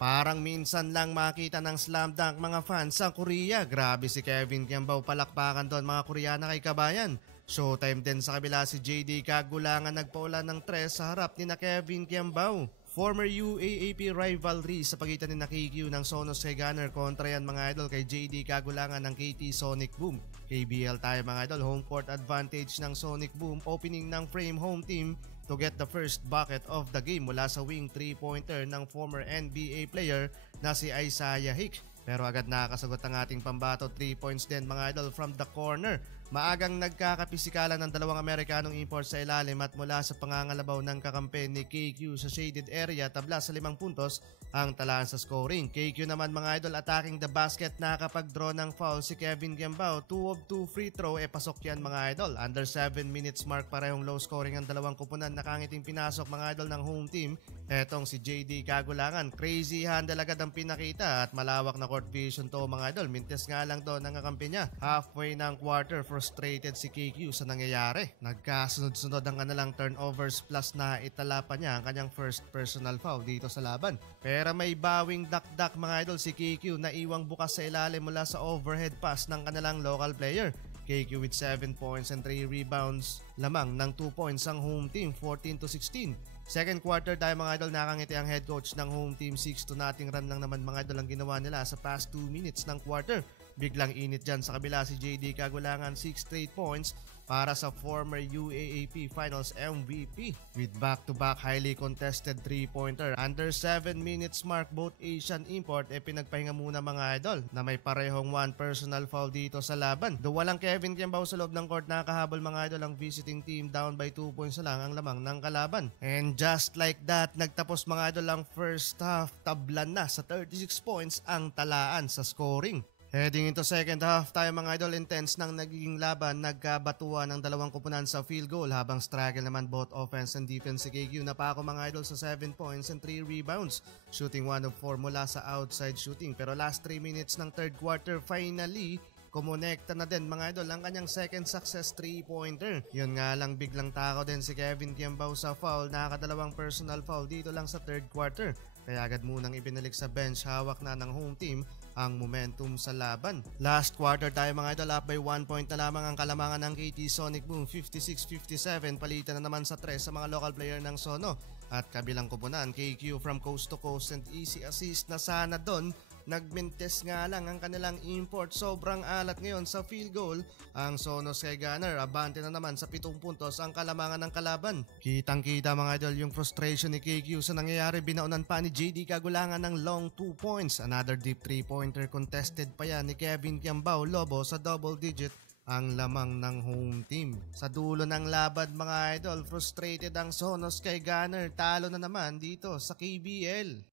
Parang minsan lang makita ng slam dunk mga fans sa Korea. Grabe si Kevin Kiambao, palakpakan doon mga Koreana kay kabayan. Showtime din sa kabila si JD Kagulangan nagpaula ng tres sa harap ni na Kevin Kiambao. Former UAAP rivalry sa pagitan ni na KQ ng Sonos kay Gunner kontra yan mga idol kay JD Kagulangan ng KT Sonic Boom. KBL tayo mga idol, home court advantage ng Sonic Boom, opening ng frame home team to get the first bucket of the game mula sa wing 3-pointer ng former NBA player na si Isaiah Hick. Pero agad nakakasagot ang ating pambato, 3 points din mga idol from the corner. Maagang nagkakapisikalan ng dalawang Amerikanong import sa ilalim at mula sa pangangalabaw ng kakampi ni KQ sa shaded area, tabla sa 5 puntos ang talaan sa scoring. KQ naman mga idol attacking the basket, nakakapag-draw ng foul si Kevin Kiambao, 2 of 2 free throw, pasok yan mga idol. Under 7 minutes mark, parehong low scoring ang dalawang kupunan, nakangiting pinasok mga idol ng home team. Etong si JD Kagulangan, crazy handle agad ang pinakita at malawak na court vision to mga idol. Mintes nga lang doon ang kakampi niya. Halfway ng quarter, frustrated si KQ sa nangyayari. Nagkasunod-sunod ang kanilang turnovers plus na itala pa niya ang kanyang first personal foul dito sa laban. Pero may bawing dakdak mga idol si KQ na iwang bukas sa ilalim mula sa overhead pass ng kanilang local player. KQ with 7 points and 3 rebounds, lamang ng 2 points ang home team, 14-16. Second quarter tayo mga idol, nakangiti ang head coach ng home team, 6-0 run lang naman mga idol ang ginawa nila sa past 2 minutes ng quarter. Biglang init dyan sa kabila si JD Kagulangan, 6 straight points para sa former UAAP Finals MVP with back-to-back highly contested 3-pointer. Under 7 minutes mark, both Asian import pinagpahinga muna mga idol na may parehong 1 personal foul dito sa laban. Do walang Kevin Kiambao sa loob ng court, nakakahabol mga idol ang visiting team, down by 2 points na lang ang lamang ng kalaban. And just like that, nagtapos mga idol ang first half, tablan na sa 36 points ang talaan sa scoring. Heading into second half tayo mga idol, intense nang nagiging laban, nagkabatuan ng dalawang kupunan sa field goal habang struggle naman both offense and defense si KQ. Napako mga idol sa 7 points and 3 rebounds, shooting 1 of 4 mula sa outside shooting. Pero last 3 minutes ng third quarter, finally kumonekta na din mga idol ang kanyang second success 3-pointer. Yun nga lang, biglang takaw din si Kevin Kiambao sa foul, nakakadalawang personal foul dito lang sa third quarter. Kaya agad munang ibinalik sa bench, hawak na ng home team ang momentum sa laban. Last quarter tayo mga idol, up by 1 point na lamang ang kalamangan ng KT Sonic Boom, 56-57, palitan na naman sa 3 sa mga local player ng Sono. At kabilang kupunan, KQ from coast to coast and easy assist na sana doon. Nagmintes nga lang ang kanilang import, sobrang alat ngayon sa field goal ang Sonos kay Gunner. Abante na naman sa 7 puntos ang kalamangan ng kalaban. Kitang kita mga idol yung frustration ni KQ sa nangyayari, binaunan pa ni JD Kagulangan ng long 2 points. Another deep 3-pointer contested pa yan ni Kevin Kiambao, lobo sa double digit ang lamang ng home team. Sa dulo ng laban mga idol, frustrated ang Sonos kay Gunner, talo na naman dito sa KBL.